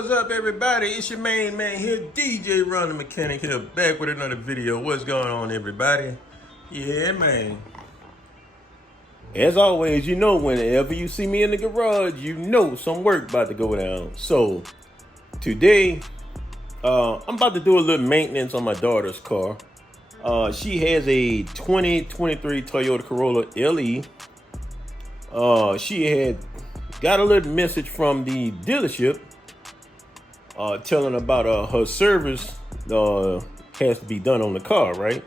What's up, everybody? It's your main man here, DJ Ron the Mechanic here, back with another video. What's going on, everybody? Yeah, man. As always, you know, whenever you see me in the garage, you know some work about to go down. So today, I'm about to do a little maintenance on my daughter's car. She has a 2023 Toyota Corolla LE. She had got a little message from the dealership telling about her service has to be done on the car, right?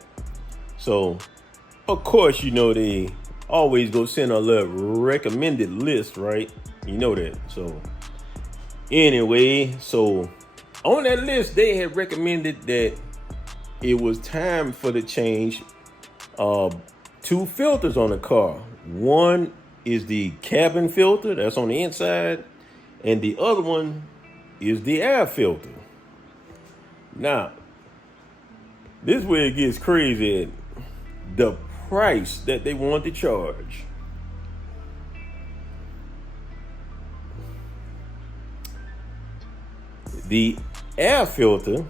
So, of course, you know, they always go send a little recommended list, right? You know that. So, anyway, so on that list, they had recommended that it was time for the change two filters on the car. One is the cabin filter that's on the inside, and the other one is the air filter. Now, this is where it gets crazy. The price that they want to charge. The air filter,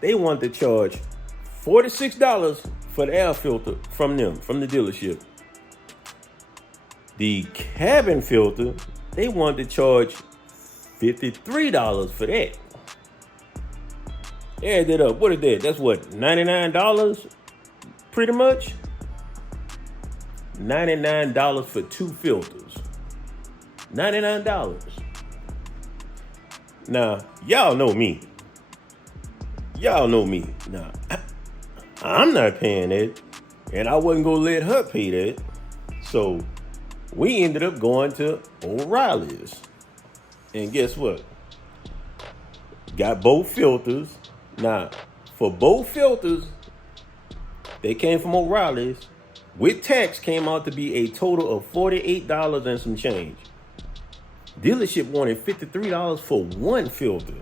they want to charge $46 for the air filter from them, from the dealership. The cabin filter, they want to charge $53 for that. Add that up. What is that? That's what, $99? Pretty much. $99 for two filters. $99. Now, y'all know me. Y'all know me. Now, I'm not paying that. And I wasn't going to let her pay that. So, we ended up going to O'Reilly's. And guess what? Got both filters. Now, for both filters, they came from O'Reilly's. With tax, came out to be a total of $48 and some change. Dealership wanted $53 for one filter.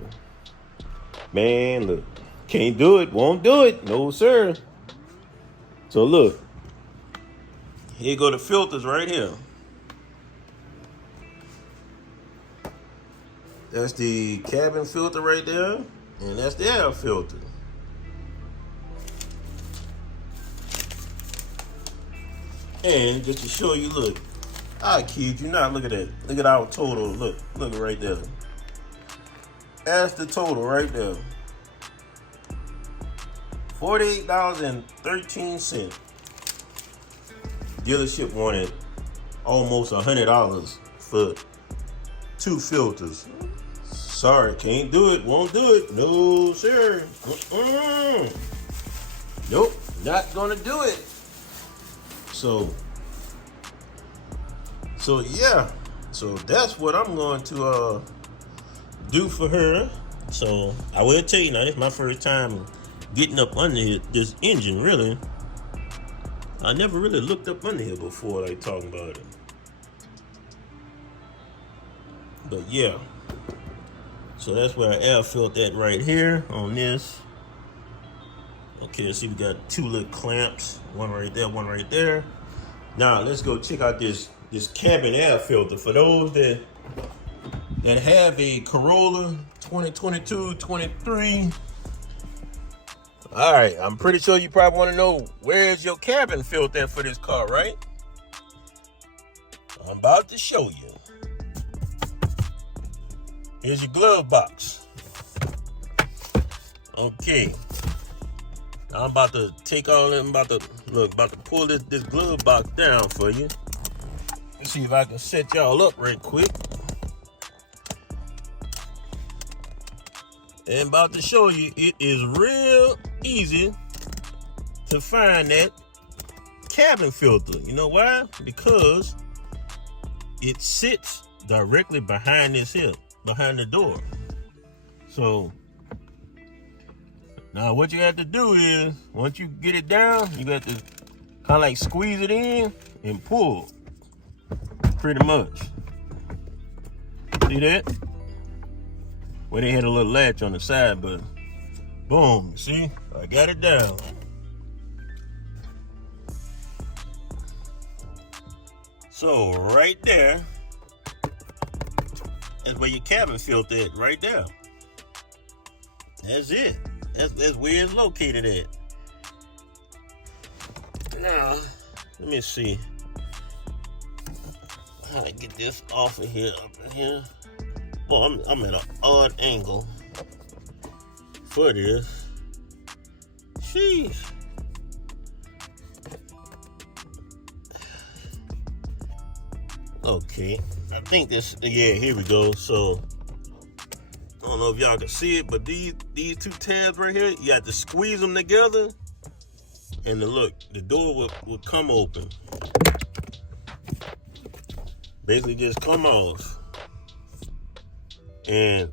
Man, look. Can't do it. Won't do it. No, sir. So, look. Here go the filters right here. That's the cabin filter right there, and that's the air filter. And just to show you, look, I kid you not, look at that. Look at our total, look right there. That's the total right there. $48.13. Dealership wanted almost $100 for two filters. Sorry, can't do it, won't do it. No, sir. Nope, not gonna do it. So yeah. So that's what I'm going to do for her. So I will tell you now, this is my first time getting up under this engine, really. I never really looked up under here before, like talking about it. But yeah. So that's where I air filter that right here on this. Okay, see, we got two little clamps, one right there, one right there. Now let's go check out this cabin air filter for those that have a Corolla 2022, 23. All right, I'm pretty sure you probably want to know, where's your cabin filter for this car, right? I'm about to show you. Here's your glove box. Okay. I'm about to take all that. I'm about to pull this glove box down for you. Let me see if I can set y'all up right quick. And about to show you, it is real easy to find that cabin filter. You know why? Because it sits directly behind this here, behind the door. So now what you have to do is, once you get it down, you got to kind of like squeeze it in and pull, pretty much. See that? Well, they had a little latch on the side, but boom, see? I got it down. So right there, That's where your cabin filter is, right there. That's it. That's where it's located at. Now, let me see how to get this off of here. Up in here. Oh, I'm at an odd angle for this. Sheesh. Okay, I think this, yeah, here we go. So, I don't know if y'all can see it, but these two tabs right here, you have to squeeze them together, and then look, the door will come open. Basically just come off. And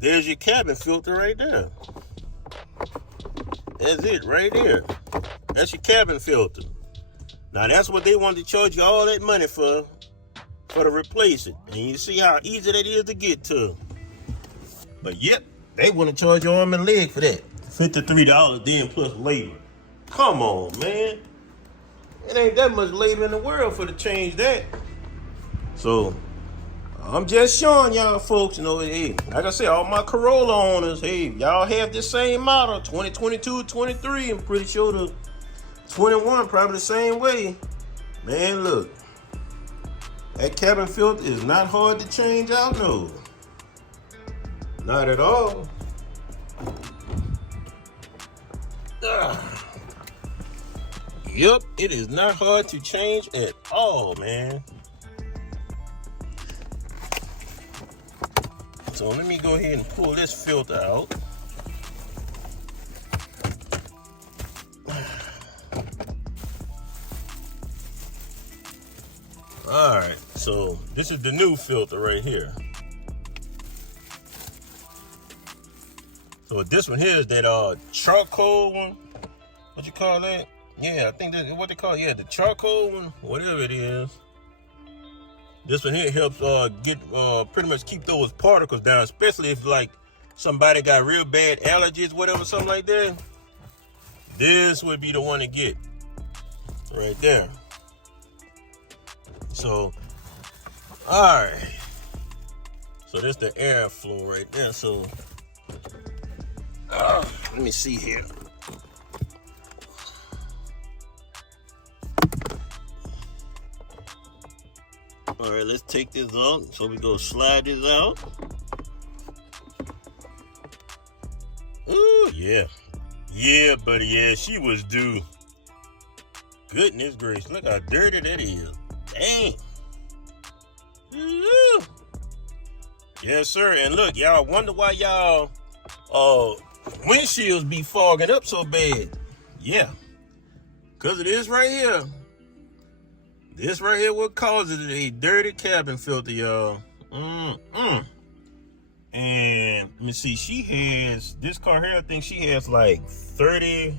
there's your cabin filter right there. That's it right there. That's your cabin filter. Now that's what they wanted to charge you all that money for to replace it. And you see how easy that is to get to. But yep, they want to charge your arm and leg for that. $53 then plus labor. Come on, man. It ain't that much labor in the world for to change that. So I'm just showing y'all folks, you know, hey, like I said, all my Corolla owners, hey, y'all have this same model, 2022, 23. I'm pretty sure the 21 probably the same way. Man, look. That cabin filter is not hard to change out, no. Not at all. Yep, it is not hard to change at all, man. So let me go ahead and pull this filter out. All right, so this is the new filter right here. So this one here is that charcoal one. What you call that? Yeah, I think that's what they call it. Yeah, the charcoal one, whatever it is. This one here helps get pretty much keep those particles down, especially if like somebody got real bad allergies, whatever, something like that. This would be the one to get right there. So, all right. So this the airflow right there. So, let me see here. All right, let's take this out. So we go slide this out. Ooh, yeah. Yeah, buddy, yeah, she was due. Goodness gracious, look how dirty that is. Dang. Ooh. Yes, sir. And look, y'all wonder why y'all windshields be fogging up so bad. Yeah. Because of this right here. This right here what causes a dirty cabin filter, y'all. And let me see, she has, this car here, I think she has like 30,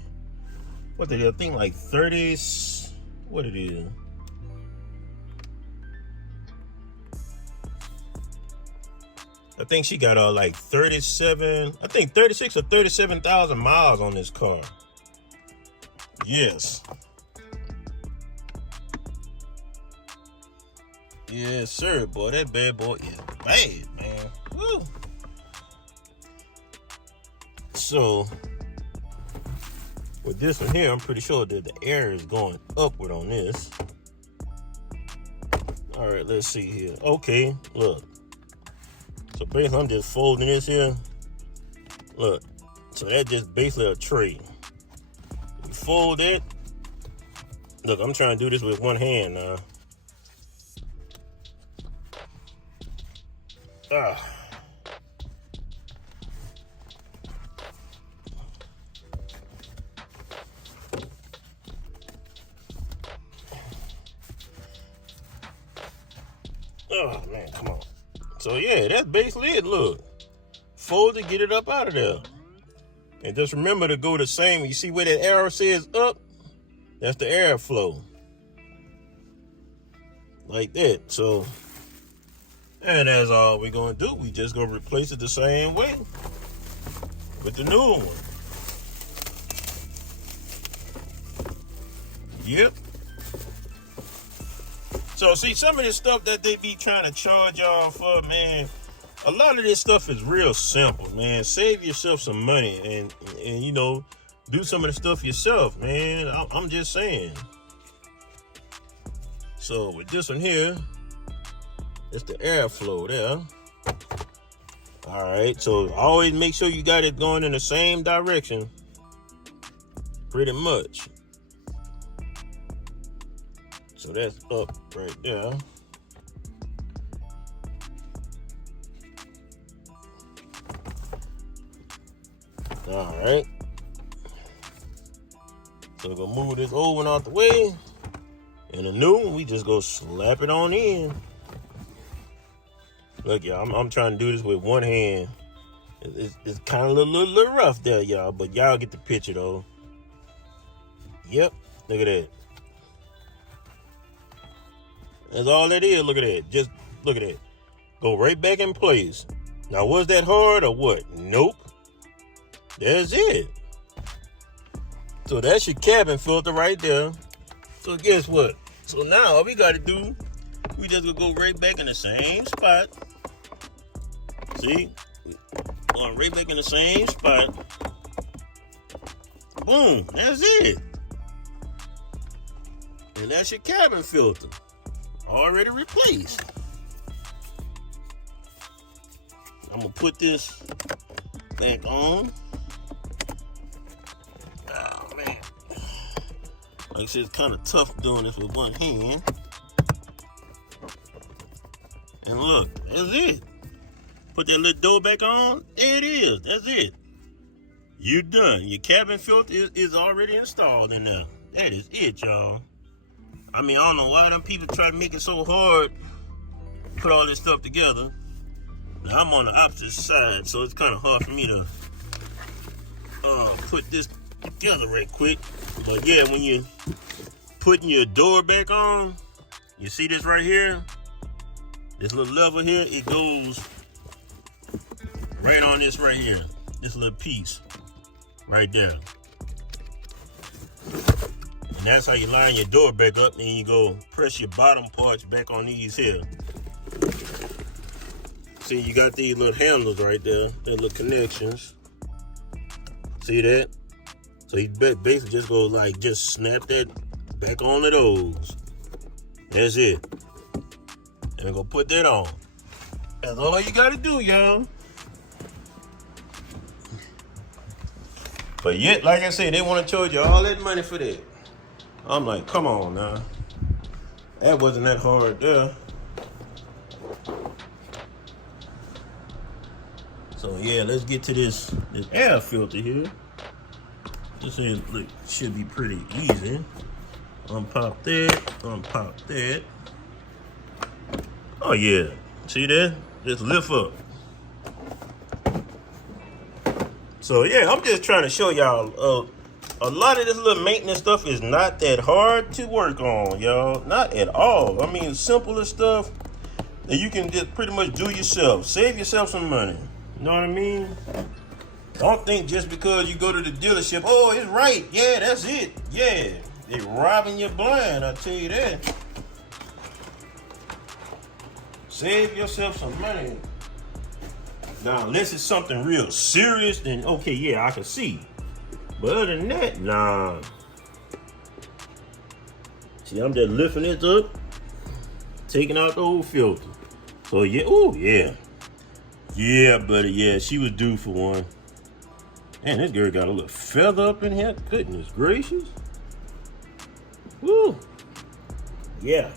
what it is, I think like 30, what it is. I think she got like 37, I think 36 or 37,000 miles on this car. Yes. Yes, sir, boy. That bad boy is bad, man. Woo. So, with this one here, I'm pretty sure that the air is going upward on this. All right, let's see here. Okay, look. So basically, I'm just folding this here. Look, so that's just basically a tray. You fold it. Look, I'm trying to do this with one hand now. Oh man, come on. So yeah, that's basically it. Look, fold it, get it up out of there, and just remember to go the same. You see where that arrow says up? That's the airflow, like that. So. And that's all we're gonna do. We just gonna replace it the same way with the new one. Yep. So see, some of this stuff that they be trying to charge y'all for, man, a lot of this stuff is real simple, man. Save yourself some money and you know, do some of the stuff yourself, man. I'm just saying. So with this one here, it's the airflow there. All right, so always make sure you got it going in the same direction, pretty much. So that's up right there. All right. So we're gonna move this old one out the way. And the new one, we just go slap it on in. Look, y'all, I'm trying to do this with one hand. It's kind of a little rough there, y'all, but y'all get the picture, though. Yep, look at that. That's all that is. Look at that. Just look at that. Go right back in place. Now, was that hard or what? Nope. That's it. So that's your cabin filter right there. So guess what? So now all we got to do, we just gonna go right back in the same spot. See? Going right back in the same spot. Boom. That's it. And that's your cabin filter. Already replaced. I'm gonna put this back on. Oh man. Like I said, it's kind of tough doing this with one hand. And look, that's it. Put that little door back on. There it is. That's it. You're done. Your cabin filter is already installed in there. That is it, y'all. I mean, I don't know why them people try to make it so hard to put all this stuff together. Now, I'm on the opposite side, so it's kind of hard for me to put this together right quick. But yeah, when you're putting your door back on, you see this right here? This little lever here, it goes right on this right here. This little piece right there. And that's how you line your door back up, and you go press your bottom parts back on these here. See, you got these little handles right there, their little connections. See that? So you basically just go like, just snap that back onto those. That's it. And we're gonna put that on. That's all you gotta do, y'all. But yet, like I said, they want to charge you all that money for that. I'm like, come on now. That wasn't that hard there. So yeah, let's get to this air filter here. This is, look, should be pretty easy. Unpop that. Oh yeah, see that? Just lift up. So yeah, I'm just trying to show y'all, a lot of this little maintenance stuff is not that hard to work on, y'all. Not at all. I mean, simpler stuff that you can just pretty much do yourself. Save yourself some money. You know what I mean? Don't think just because you go to the dealership, oh, it's right. Yeah, that's it. Yeah, they robbing you blind, I tell you that. Save yourself some money. Now, unless it's something real serious, then okay, yeah, I can see. But other than that, nah. See, I'm just lifting it up, taking out the old filter. So yeah, oh yeah. Yeah, buddy, yeah, she was due for one. Man, this girl got a little feather up in here. Goodness gracious. Woo. Yeah.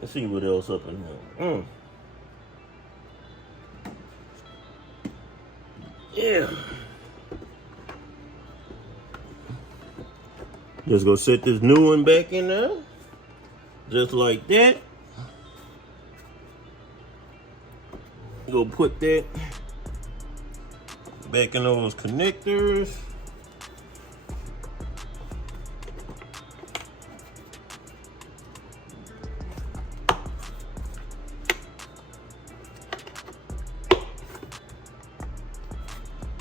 Let's see what else up in here. Yeah. Just gonna set this new one back in there. Just like that. Go put that back in those connectors.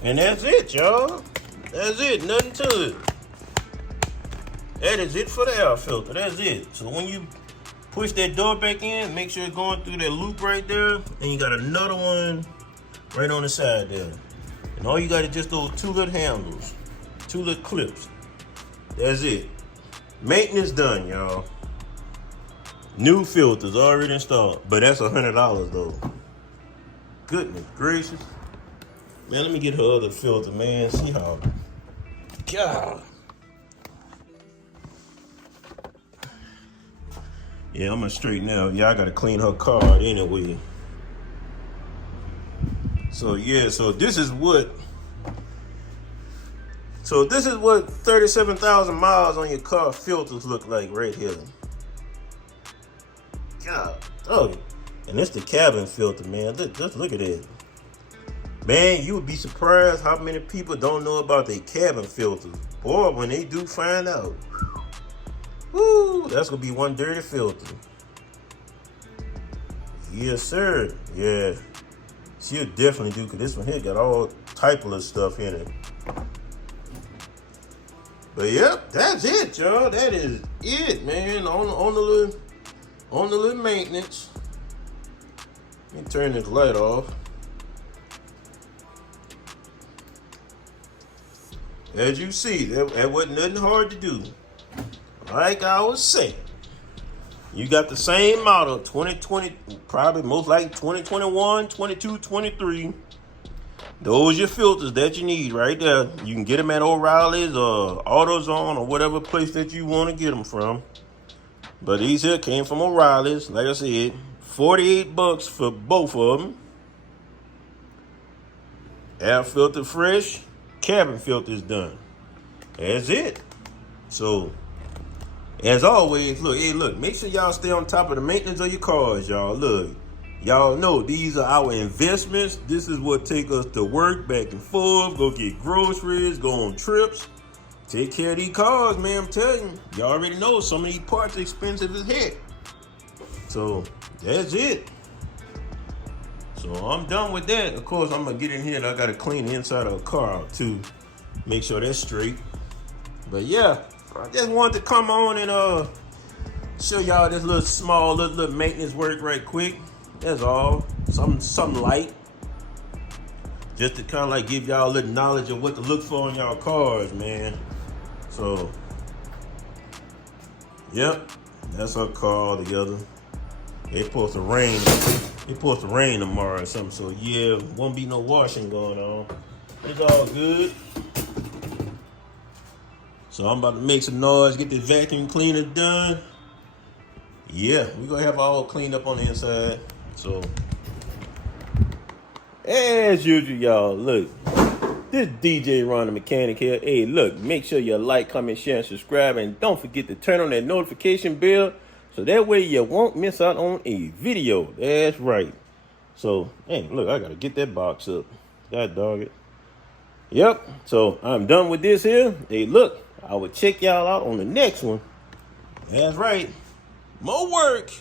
And that's it, y'all. That's it. Nothing to it. That is it for the air filter. That's it. So when you push that door back in, make sure it's going through that loop right there. And you got another one right on the side there. And all you got is just those 2 little handles, 2 little clips. That's it. Maintenance done, y'all. New filters already installed. But that's $100 though. Goodness gracious. Man, let me get her other filter, man. See how, God. Yeah, I'm gonna straighten out. Yeah, I gotta clean her card anyway. So yeah, so this is what 37,000 miles on your car filters look like right here. God, oh, and it's the cabin filter, man. Just look at it. Man, you would be surprised how many people don't know about their cabin filters. Boy, when they do find out, woo, that's gonna be one dirty filter. Yes, sir. Yeah, she'll definitely do, because this one here got all type of stuff in it. But yep, that's it, y'all. That is it, man. On the little maintenance. Let me turn this light off. As you see, that wasn't nothing hard to do. Like I was saying, you got the same model, 2020, probably most likely 2021, 22, 23. Those your filters that you need right there. You can get them at O'Reilly's or AutoZone or whatever place that you want to get them from. But these here came from O'Reilly's. Like I said, $48 for both of them. Air filter fresh, cabin filter is done. That's it. So, as always, look, hey, look, make sure y'all stay on top of the maintenance of your cars, y'all. Look, y'all know these are our investments. This is what take us to work, back and forth, go get groceries, go on trips. Take care of these cars, man. I'm telling you. Y'all already know some of these parts are expensive as heck. So, that's it. So, I'm done with that. Of course, I'm going to get in here and I got to clean the inside of a car out, too. Make sure that's straight. But, yeah. I just wanted to come on and show y'all this little small little maintenance work right quick. That's all. Something light. Just to kind of like give y'all a little knowledge of what to look for in y'all cars, man. So, yep, that's our car all together. It's supposed to rain. It's supposed to rain tomorrow or something. So yeah, won't be no washing going on. It's all good. So I'm about to make some noise, get this vacuum cleaner done. Yeah, we're gonna have it all cleaned up on the inside. So, as usual, y'all, look. This DJ Ron the Mechanic here. Hey, look, make sure you like, comment, share, and subscribe. And don't forget to turn on that notification bell so that way you won't miss out on a video. That's right. So, hey, look, I got to get that box up. God dog it. Yep. So, I'm done with this here. Hey, look, I will check y'all out on the next one. That's right. More work.